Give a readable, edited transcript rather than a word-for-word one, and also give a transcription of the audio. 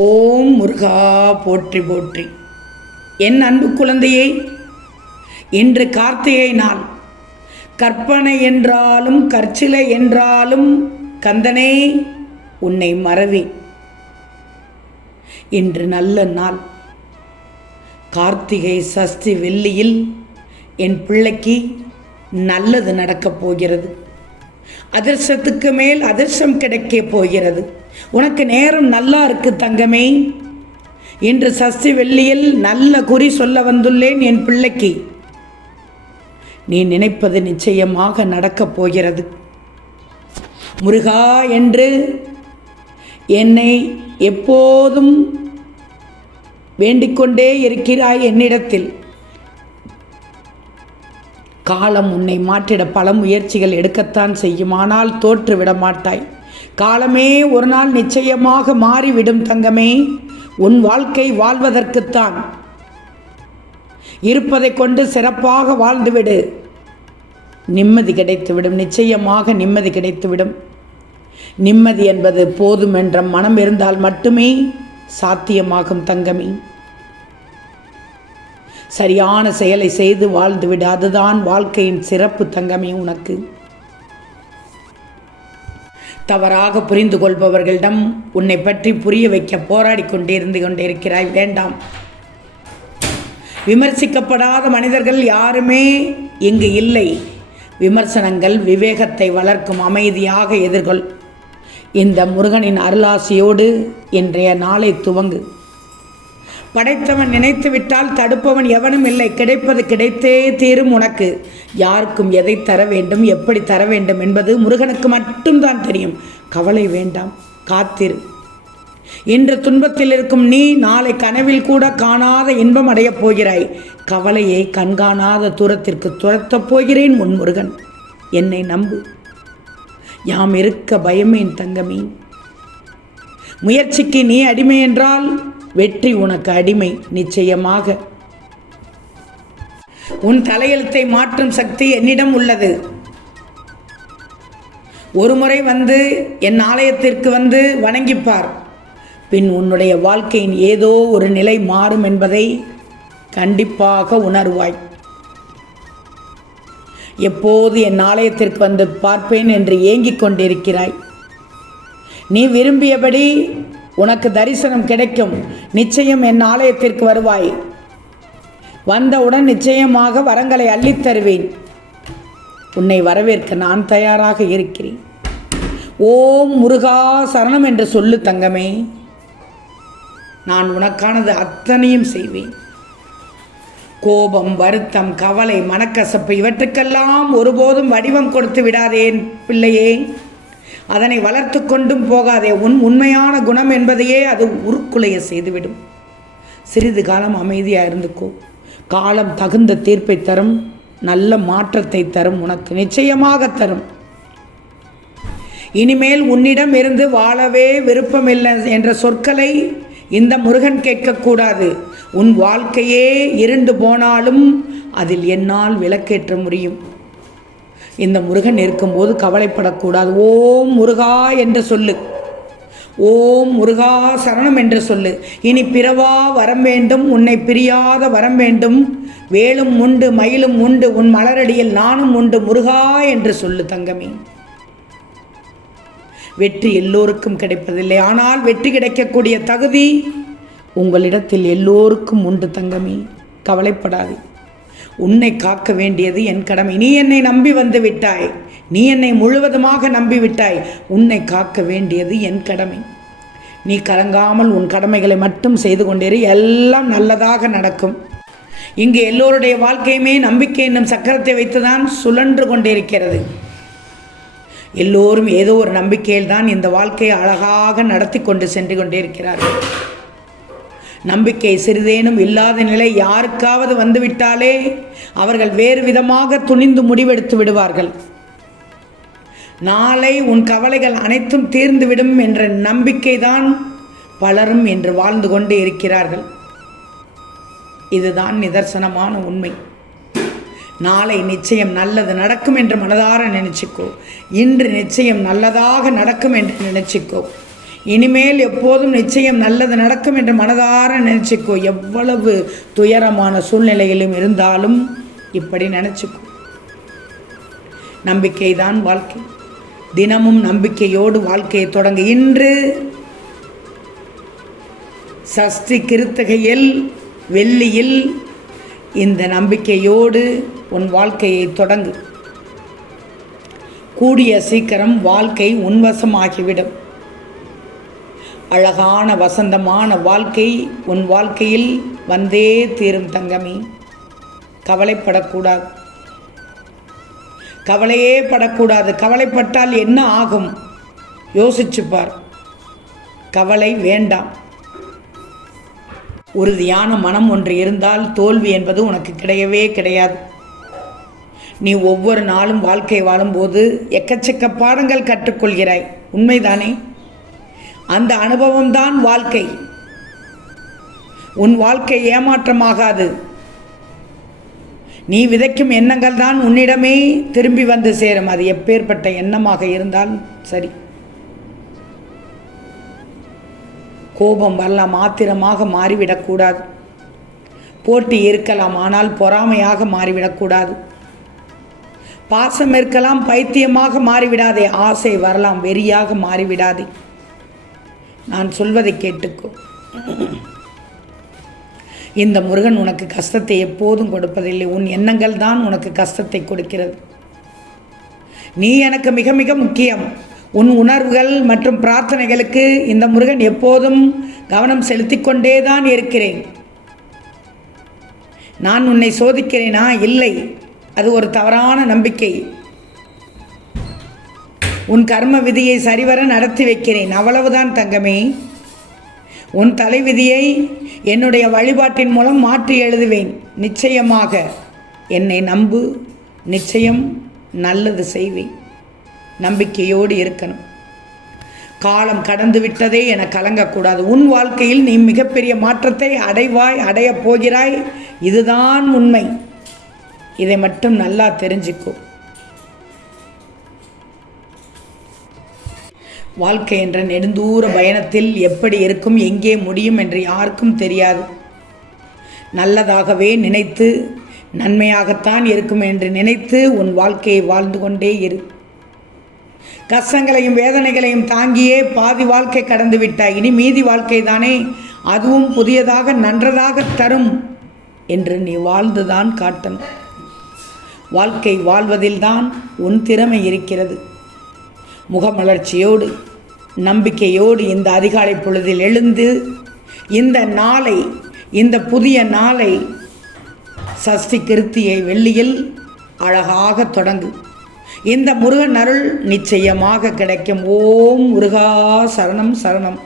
ஓம் முருகா போற்றி போற்றி. என் அன்பு குழந்தையே, இன்று கார்த்திகை நாள். கற்பனை என்றாலும் கற்சிலை என்றாலும் கந்தனே உன்னை மறவே. இன்று நல்ல நாள். கார்த்திகை சஷ்டி வெள்ளியில் என் பிள்ளைக்கு நல்லது நடக்கப் போகிறது. அதிர்ஷ்டத்துக்கு மேல் அதிர்ஷ்டம் கிடைக்க போகிறது. உனக்கு நேரம் நல்லா இருக்கு தங்கமே. இன்று சஷ்டி வெள்ளியில் நல்ல குறி சொல்ல வந்துள்ளேன் என் பிள்ளைக்கு. நீ நினைப்பது நிச்சயமாக நடக்கப் போகிறது. முருகா என்று என்னை எப்போதும் வேண்டிக்கொண்டே இருக்கிறாய் என்னிடத்தில். காலம் உன்னை மாற்றிட பல முயற்சிகள் எடுக்கத்தான் செய்யும். ஆனால் தோற்று விட மாட்டாய். காலமே ஒரு நாள் நிச்சயமாக மாறிவிடும் தங்கமே. உன் வாழ்க்கை வாழ்வதற்குத்தான். இருப்பதை கொண்டு சிறப்பாக வாழ்ந்துவிடு. நிம்மதி கிடைத்துவிடும். நிச்சயமாக நிம்மதி கிடைத்துவிடும். நிம்மதி என்பது போதும் என்ற மனம் இருந்தால் மட்டுமே சாத்தியமாகும் தங்கமே. சரியான செயலை செய்து வாழ்ந்துவிடு. அதுதான் வாழ்க்கையின் சிறப்பு தங்கமே. உனக்கு தவறாக புரிந்து கொள்பவர்களிடம் உன்னை பற்றி புரிய வைக்க போராடி கொண்டிருக்கிறாய். வேண்டாம். விமர்சிக்கப்படாத மனிதர்கள் யாருமே இங்கு இல்லை. விமர்சனங்கள் விவேகத்தை வளர்க்கும். அமைதியாக எதிர்கொள். இந்த முருகனின் அருளாசியோடு இன்றைய நாளை துவங்கு. படைத்தவன் நினைத்து விட்டால் தடுப்பவன் எவனும் இல்லை. கிடைப்பது கிடைத்தே தீரும். உனக்கு யாருக்கும் எதை தர வேண்டும், எப்படி தர வேண்டும் என்பது முருகனுக்கு மட்டும்தான் தெரியும். கவலை வேண்டாம், காத்திரு. இன்று துன்பத்தில் இருக்கும் நீ நாளை கனவில் கூட காணாத இன்பம் அடையப் போகிறாய். கவலையை கண்காணாத தூரத்திற்கு துரத்தப் போகிறேன் உன் முருகன். என்னை நம்பு. யாம் இருக்க பயமேன் தங்கமே. முயற்சிக்கு நீ அடிமை என்றால் வெற்றி உனக்கு அடிமை. நிச்சயமாக உன் தலையெழுத்தை மாற்றும் சக்தி என்னிடம் உள்ளது. ஒரு முறை வந்து என் ஆலயத்திற்கு வந்து வணங்கிப்பார். பின் உன்னுடைய வாழ்க்கையின் ஏதோ ஒரு நிலை மாறும் என்பதை கண்டிப்பாக உணர்வாய். எப்போது என் ஆலயத்திற்கு வந்து பார்ப்பேன் என்று ஏங்கிக் கொண்டிருக்கிறாய். நீ விரும்பியபடி உனக்கு தரிசனம் கிடைக்கும். நிச்சயம் என் ஆலயத்திற்கு வருவாய். வந்தவுடன் நிச்சயமாக வரங்களை அள்ளித் தருவேன். உன்னை வரவேற்க நான் தயாராக இருக்கிறேன். ஓம் முருகா சரணம் என்று சொல்லு தங்கமே. நான் உனக்கானது அத்தனையும் செய்வேன். கோபம், வருத்தம், கவலை, மனக்கசப்பு இவற்றுக்கெல்லாம் ஒருபோதும் வடிவம் கொடுத்து விடாதேன் பிள்ளையே. அதனை வளர்த்து கொண்டும் போகாதே. உன் உண்மையான குணம் என்பதையே அது உருக்குலைய செய்துவிடும். சிறிது காலம் அமைதியாக இருந்துக்கோ. காலம் தகுந்த தீர்ப்பை தரும். நல்ல மாற்றத்தை தரும். உனக்கு நிச்சயமாக தரும். இனிமேல் உன்னிடம் இருந்து வாழவே விருப்பமில்லை என்ற சொற்களை இந்த முருகன் கேட்கக்கூடாது. உன் வாழ்க்கையே இருண்டு போனாலும் அதில் என்னால் விளக்கேற்ற முடியும். இந்த முருகன் இருக்கும்போது கவலைப்படக்கூடாது. ஓம் முருகா என்று சொல்லு. ஓம் முருகா சரணம் என்று சொல்லு. இனி பிறவா வரம் வேண்டும். உன்னை பிரியாத வரம் வேண்டும். வேலும் உண்டு, மயிலும் உண்டு, உன் மலரடியில் நானும் உண்டு முருகா என்று சொல்லு தங்கமே. வெற்றி எல்லோருக்கும் கிடைப்பதில்லை. ஆனால் வெற்றி கிடைக்கக்கூடிய தகுதி உங்களிடத்தில் எல்லோருக்கும் உண்டு தங்கமே. கவலைப்படாதே. உன்னை காக்க வேண்டியது என் கடமை. நீ என்னை நம்பி வந்து விட்டாய். நீ என்னை முழுவதுமாக நம்பிவிட்டாய். உன்னை காக்க வேண்டியது என் கடமை. நீ கலங்காமல் உன் கடமைகளை மட்டும் செய்து கொண்டிரு. எல்லாம் நல்லதாக நடக்கும். இங்கு எல்லோருடைய வாழ்க்கையுமே நம்பிக்கை என்னும் சக்கரத்தை வைத்துதான் சுழன்று கொண்டிருக்கிறது. எல்லோரும் ஏதோ ஒரு நம்பிக்கையில் தான் இந்த வாழ்க்கையை அழகாக நடத்தி கொண்டு சென்று கொண்டிருக்கிறார்கள். நம்பிக்கை சிறிதேனும் இல்லாத நிலை யாருக்காவது வந்துவிட்டாலே அவர்கள் வேறு விதமாக துணிந்து முடிவெடுத்து விடுவார்கள். நாளை உன் கவலைகள் அனைத்தும் தீர்ந்துவிடும் என்ற நம்பிக்கைதான் பலரும் என்று வாழ்ந்து கொண்டு இருக்கிறார்கள். இதுதான் நிதர்சனமான உண்மை. நாளை நிச்சயம் நல்லது நடக்கும் என்று மனதார நினைச்சுக்கோ. இன்று நிச்சயம் நல்லதாக நடக்கும் என்று நினைச்சுக்கோ. இனிமேல் எப்போதும் நிச்சயம் நல்லது நடக்கும் என்று மனதார நினச்சிக்கோ. எவ்வளவு துயரமான சூழ்நிலையிலும் இருந்தாலும் இப்படி நினச்சிக்கோ. நம்பிக்கை தான் வாழ்க்கை. தினமும் நம்பிக்கையோடு வாழ்க்கையை தொடங்கு. இன்று சஷ்டி கிருத்திகையில் வெள்ளியில் இந்த நம்பிக்கையோடு உன் வாழ்க்கையை தொடங்கு. கூடிய சீக்கிரம் வாழ்க்கை உன்வசமாகிவிடும். அழகான வசந்தமான வாழ்க்கை உன் வாழ்க்கையில் வந்தே தீரும் தங்கமே. கவலைப்படக்கூடாது, கவலையே படக்கூடாது. கவலைப்பட்டால் என்ன ஆகும் யோசிச்சுப்பார். கவலை வேண்டாம். உறுதியான மனம் ஒன்று இருந்தால் தோல்வி என்பது உனக்கு கிடையவே கிடையாது. நீ ஒவ்வொரு நாளும் வாழ்க்கை வாழும்போது எக்கச்சக்க பாடங்கள் கற்றுக்கொள்கிறாய். உண்மைதானே? அந்த அனுபவம்தான் வாழ்க்கை. உன் வாழ்க்கை ஏமாற்றமாகாது. நீ விதைக்கும் எண்ணங்கள் தான் உன்னிடமே திரும்பி வந்து சேரும். அது எப்பேற்பட்ட எண்ணமாக இருந்தாலும் சரி. கோபம் வரலாம், ஆத்திரமாக மாறிவிடக்கூடாது. போட்டி இருக்கலாம், ஆனால் பொறாமையாக மாறிவிடக்கூடாது. பாசம் இருக்கலாம், பைத்தியமாக மாறிவிடாதே. ஆசை வரலாம், வெறியாக மாறிவிடாதே. நான் சொல்வதை கேட்டுக்கோ. இந்த முருகன் உனக்கு கஷ்டத்தை எப்போதும் கொடுப்பதில்லை. உன் எண்ணங்கள் தான் உனக்கு கஷ்டத்தை கொடுக்கிறது. நீ எனக்கு மிக மிக முக்கியம். உன் உணர்வுகள் மற்றும் பிரார்த்தனைகளுக்கு இந்த முருகன் எப்போதும் கவனம் செலுத்தி கொண்டே தான் இருக்கிறேன். நான் உன்னை சோதிக்கிறேனா? இல்லை, அது ஒரு தவறான நம்பிக்கை. உன் கர்ம விதியை சரிவர நடத்தி வைக்கிறேன், அவ்வளவுதான் தங்கமே. உன் தலைவிதியை என்னுடைய வழிபாட்டின் மூலம் மாற்றி எழுதுவேன். நிச்சயமாக என்னை நம்பு, நிச்சயம் நல்லது செய்வேன். நம்பிக்கையோடு இருக்கணும். காலம் கடந்து விட்டதே என கலங்கக்கூடாது. உன் வாழ்க்கையில் நீ மிகப்பெரிய மாற்றத்தை அடையப் போகிறாய். இதுதான் உண்மை. இதை மட்டும் நல்லா தெரிஞ்சுக்கோ. வாழ்க்கை என்ற நெடுந்தூர பயணத்தில் எப்படி இருக்கும், எங்கே முடியும் என்று யாருக்கும் தெரியாது. நல்லதாகவே நினைத்து, நன்மையாகத்தான் இருக்கும் என்று நினைத்து உன் வாழ்க்கையை வாழ்ந்து கொண்டே இரு. கஷ்டங்களையும் வேதனைகளையும் தாங்கியே பாதி வாழ்க்கை கடந்து விட்டாய். இனி மீதி வாழ்க்கை தானே, அதுவும் புதியதாக நன்றதாக தரும் என்று நீ வாழ்ந்துதான் காட்டணும். வாழ்க்கை வாழ்வதில்தான் உன் திறமை இருக்கிறது. முகமலர்ச்சியோடு நம்பிக்கையோடு இந்த அதிகாலை பொழுதில் எழுந்து இந்த நாளை, இந்த புதிய நாளை, சஷ்டி கிருத்திகை வெள்ளியில் அழகாக தொடங்கு. இந்த முருகன் அருள் நிச்சயமாக கிடைக்கும். ஓம் முருகா சரணம் சரணம்.